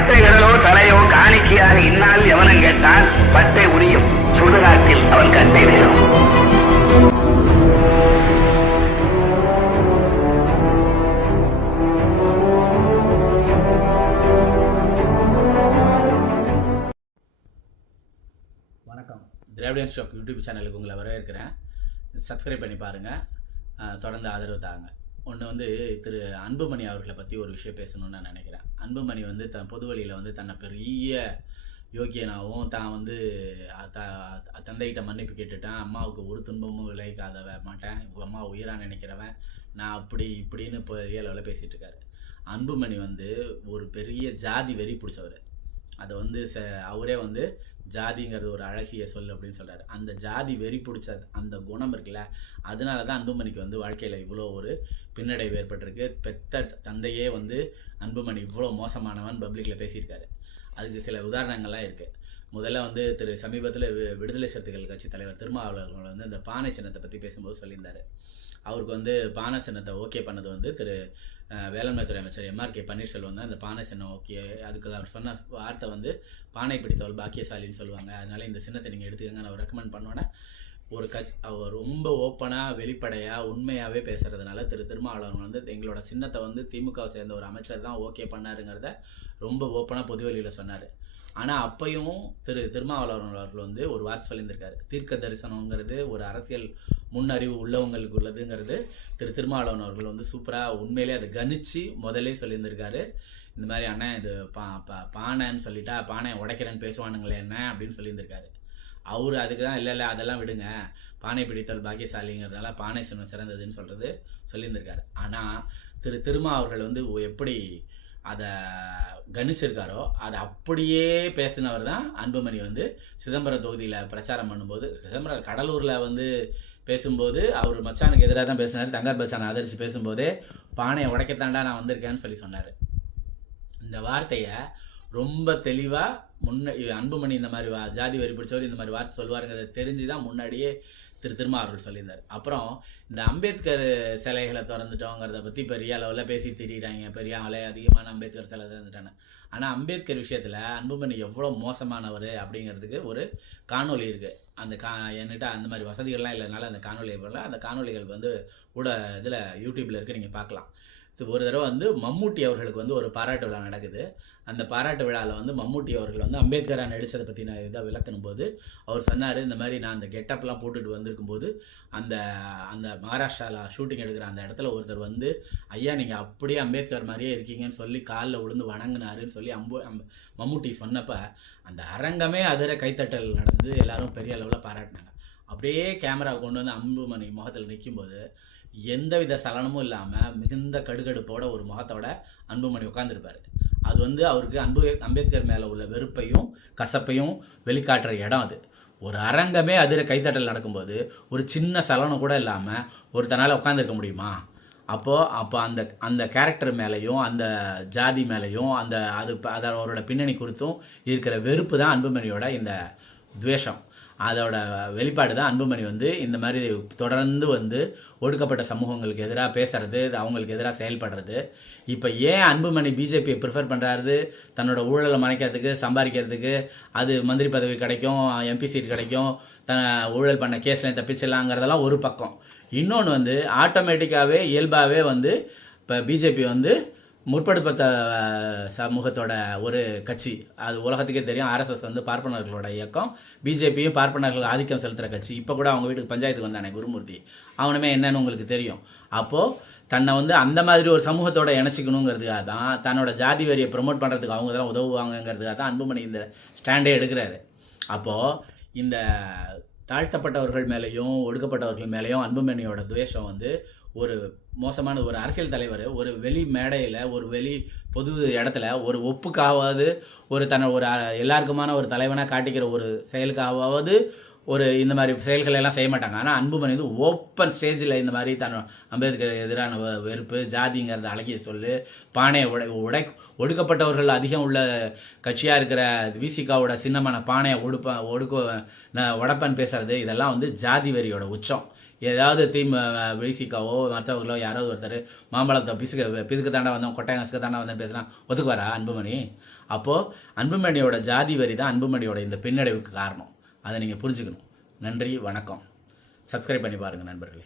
பட்டை விரலோ தலையோ காணிக்கையாக இன்னால் எவனும் கேட்டால் பட்டை உரியும். சுடுகாட்டில் அவன் கட்டை வேறும் வணக்கம். திராவிடன் ஸ்டாக் யூடியூப் சேனலுக்கு உங்களை வரவேற்கிறேன். சப்ஸ்கிரைப் பண்ணி பாருங்கள் தொடர்ந்து ஆதரவு தாங்க. ஒன்று வந்து திரு அன்புமணி அவர்களை பற்றி ஒரு விஷயம் பேசணும்னு நான் நினைக்கிறேன். அன்புமணி வந்து தன் பொது வழியில் வந்து தன்னை பெரிய யோக்கியனாகவும் தான் வந்து தந்தைகிட்ட மன்னிப்பு கேட்டுட்டேன். அம்மாவுக்கு ஒரு துன்பமும் விளைவிக்காதவ மாட்டேன். உங்கள் அம்மா உயிராக நினைக்கிறவன். நான் அப்படி இப்படின்னு பெரிய அளவில் பேசிகிட்டு இருக்காரு. அன்புமணி வந்து ஒரு பெரிய ஜாதி வெறி பிடிச்சவர். அதை வந்து ச அவரே வந்து ஜாதிங்கிறது ஒரு அழகிய சொல் அப்படின்னு சொல்கிறார் அந்த ஜாதி வெறி பிடிச்ச அந்த குணம் இருக்குல்ல அதனால தான் அன்புமணிக்கு வந்து வாழ்க்கையில் இவ்வளோ ஒரு பின்னடைவு ஏற்பட்டிருக்கு. பெத்த தந்தையே வந்து அன்புமணி இவ்வளோ மோசமானவன் பப்ளிக்கில் பேசியிருக்காரு. அதுக்கு சில உதாரணங்கள்லாம் இருக்குது முதல்ல வந்து திரு சமீபத்தில் விடுதலை சிறுத்தைகள் கட்சி தலைவர் திருமாவளவர்கள் வந்து இந்த பானை சின்னத்தை பற்றி பேசும்போது சொல்லியிருந்தாரு. அவருக்கு வந்து பானை சின்னத்தை ஓகே பண்ணது வந்து திரு வேளாண்மைத்துறை அமைச்சர் எம்ஆர் கே பன்னீர்செல்வம் தான் இந்த பானை சின்னம் ஓகே அதுக்கு அவர் சொன்ன வார்த்தை வந்து பானை பிடித்தவள் பாக்கியசாலின்னு சொல்லுவாங்க. அதனால இந்த சின்னத்தை நீங்கள் எடுத்துக்கங்க நான் ரெக்கமெண்ட் பண்ணோன்னே ஒரு கட்சி அவர் ரொம்ப ஓப்பனாக வெளிப்படையாக உண்மையாகவே பேசுகிறதுனால திரு திருமாவளவன் வந்து எங்களோட சின்னத்தை வந்து திமுகவை சேர்ந்த ஒரு அமைச்சர் தான் ஓகே பண்ணாருங்கிறத ரொம்ப ஓப்பனாக பொதுவெளியில் சொன்னார். ஆனால் அப்பையும் திரு திருமாவளவன் அவர்கள் வந்து ஒரு வார்த்தை சொல்லியிருந்திருக்காரு. தீர்க்க தரிசனங்கிறது ஒரு அரசியல் முன்னறிவு உள்ளவங்களுக்கு உள்ளதுங்கிறது திரு திருமாவளவன் அவர்கள் வந்து சூப்பராக உண்மையிலே அதை கணிச்சு முதலே சொல்லியிருந்திருக்காரு. இந்த மாதிரி அண்ணன் இது பா பா பானைன்னு சொல்லிட்டா பானை உடைக்கிறேன்னு பேசுவானுங்களே என்ன அப்படின்னு சொல்லியிருந்திருக்காரு. அவர் அதுக்கு தான் இல்லை இல்லை அதெல்லாம் விடுங்க. பானை பிடித்தல் பாக்கியசாலிங்கிறதுனால பானை சின்னம் சிறந்ததுன்னு சொல்கிறது சொல்லியிருந்திருக்காரு. ஆனால் திரு திருமா அவர்கள் வந்து எப்படி அதை கணிச்சிருக்காரோ அதை அப்படியே பேசினவர் தான் அன்புமணி வந்து சிதம்பரம் தொகுதியில் பிரச்சாரம் பண்ணும்போது சிதம்பரம் கடலூரில் வந்து பேசும்போது அவர் மச்சானுக்கு எதிராக தான் பேசினார். தங்கார் பச்சானை ஆதரித்து பேசும்போதே பானையை உடைக்கத்தாண்டா நான் வந்திருக்கேன்னு சொல்லி சொன்னார். இந்த வார்த்தையை ரொம்ப தெளிவாக முன்ன அன்புமணி இந்த மாதிரி வா ஜாதி வரி பிடிச்சவர் இந்த மாதிரி வார்த்தை சொல்லுவாருங்கிறத தெரிஞ்சு தான் முன்னாடியே திரு திருமா அவர்கள் சொல்லியிருந்தார். அப்புறம் இந்த அம்பேத்கர் சிலைகளை திறந்துட்டோங்கிறத பற்றி பெரிய அளவில் பேசி திரியிறாங்க. பெரிய ஆளே அதிகமான அம்பேத்கர் சிலை திறந்துட்டாங்க ஆனால் அம்பேத்கர் விஷயத்தில் அன்புமணி எவ்வளோ மோசமானவர் அப்படிங்கிறதுக்கு ஒரு காணொலி இருக்குது அந்த கா என்கிட்ட அந்த மாதிரி வசதிகள்லாம் இல்லைனால அந்த காணொலி வரல அந்த காணொலிகள் வந்து கூட இதில் யூடியூப்பில் இருக்குது நீங்கள் பார்க்கலாம். ஒரு தடவை வந்து மம்மூட்டி அவர்களுக்கு வந்து ஒரு பாராட்டு விழா நடக்குது. அந்த பாராட்டு விழாவில் வந்து மம்மூட்டி அவர்கள் வந்து அம்பேத்கரா நடித்ததை பற்றி நான் இதை விளக்கணும் போது அவர் சொன்னார் இந்த மாதிரி நான் அந்த கெட்டப்லாம் போட்டுட்டு வந்திருக்கும் போது அந்த அந்த மகாராஷ்டிராவில் ஷூட்டிங் எடுக்கிற அந்த இடத்துல ஒருத்தர் வந்து ஐயா நீங்கள் அப்படியே அம்பேத்கர் மாதிரியே இருக்கீங்கன்னு சொல்லி காலில் விழுந்து வணங்கினாருன்னு சொல்லி அம்பு அம்ப மம்மூட்டி சொன்னப்போ அந்த அரங்கமே அதிர கைத்தட்டல் நடந்து எல்லாரும் பெரிய அளவில் பாராட்டினாங்க. அப்படியே கேமரா கொண்டு வந்து அம்புமணி முகத்தில் நிற்கும்போது எந்தவித சலனமும் இல்லாமல் மிகுந்த கடுகடுப்போட ஒரு முகத்தோட அன்புமணி உட்காந்துருப்பாரு அது வந்து அவருக்கு அன்பு அம்பேத்கர் மேலே உள்ள வெறுப்பையும் கசப்பையும் வெளிக்காட்டுற இடம் அது. ஒரு அரங்கமே அதில் கைத்தட்டல் நடக்கும்போது ஒரு சின்ன சலனம் கூட இல்லாமல் ஒருத்தனால் உட்காந்துருக்க முடியுமா? அப்போது அப்போ அந்த அந்த கேரக்டர் மேலேயும் அந்த ஜாதி மேலேயும் அந்த அது அதோட அவரோட பின்னணி குறித்தும் இருக்கிற வெறுப்பு தான் அன்புமணியோட இந்த துவேஷம். அதோட வெளிப்பாடு தான் அன்புமணி வந்து இந்த மாதிரி தொடர்ந்து வந்து ஒடுக்கப்பட்ட சமூகங்களுக்கு எதிராக பேசுறது அவங்களுக்கு எதிராக செயல்படுறது. இப்போ ஏன் அன்புமணி பிஜேபியை ப்ரிஃபர் பண்ணுறாரு தன்னோட ஊழலை மறைக்கிறதுக்கு சம்பாதிக்கிறதுக்கு அது மந்திரி பதவி கிடைக்கும் எம்பி சீட் கிடைக்கும் த ஊழல் பண்ண கேஸ்லையும் தப்பிச்சிடலாங்கிறதெல்லாம் ஒரு பக்கம். இன்னொன்று வந்து ஆட்டோமேட்டிக்காகவே இயல்பாகவே வந்து இப்போ பிஜேபி வந்து முற்படுத்த சமூகத்தோட ஒரு கட்சி. அது உலகத்துக்கே தெரியும். ஆர்எஸ்எஸ் வந்து பார்ப்பனர்களோட இயக்கம். பிஜேபியும் பார்ப்பனர்கள் ஆதிக்கம் செலுத்துகிற கட்சி. இப்போ கூட அவங்க வீட்டுக்கு பஞ்சாயத்துக்கு வந்தானே குருமூர்த்தி. அவனுமே என்னன்னு உங்களுக்கு தெரியும். அப்போது தன்னை வந்து அந்த மாதிரி ஒரு சமூகத்தோட இணைச்சிக்கணுங்கிறதுக்காக தான் தன்னோட ஜாதி வரியை ப்ரொமோட் பண்ணுறதுக்கு அவங்க தான் உதவுவாங்கங்கிறதுக்காக தான் அன்புமணி இந்த ஸ்டாண்டே எடுக்கிறாரு. அப்போது இந்த தாழ்த்தப்பட்டவர்கள் மேலேயும் ஒடுக்கப்பட்டவர்கள் மேலேயும் அன்புமணியோட துவேஷம் வந்து ஒரு மோசமான ஒரு அரசியல் தலைவர் ஒரு வெளி மேடையில் ஒரு வெளி பொது இடத்துல ஒரு ஒப்புக்காவது ஒரு தன்னை ஒரு எல்லாருக்குமான ஒரு தலைவனாக காட்டிக்கிற ஒரு செயலுக்காவது ஒரு இந்த மாதிரி செயல்களை எல்லாம் செய்ய மாட்டாங்க. ஆனால் அன்புமணி வந்து ஓப்பன் ஸ்டேஜில் இந்த மாதிரி தன் அம்பேத்கர் எதிரான வெறுப்பு ஜாதிங்கிறத அழகிய சொல்லு பானையை உடை உடை ஒடுக்கப்பட்டவர்கள் அதிகம் உள்ள கட்சியாக இருக்கிற விசிகாவோட சின்னமான பானையை ஒடுப்ப ஒடுக்க உடப்பன் பேசுறது இதெல்லாம் வந்து ஜாதி வெறியோட உச்சம். ஏதாவது தீம் விசிகாவோ மற்றவர்களோ யாராவது ஒருத்தர் மாம்பழத்தை பிசுக்க பிதுக்கு தாண்டா வந்தோம் கொட்டாயம் நசுக்க தாண்டா வந்தேன் பேசுனா ஒத்துக்குவாரா அன்புமணி? அப்போது அன்புமணியோட ஜாதி வரி தான் அன்புமணியோட இந்த பின்னடைவுக்கு காரணம். அதை நீங்கள் புரிஞ்சுக்கணும். நன்றி வணக்கம். சப்ஸ்கிரைப் பண்ணி பாருங்கள் நண்பர்களே.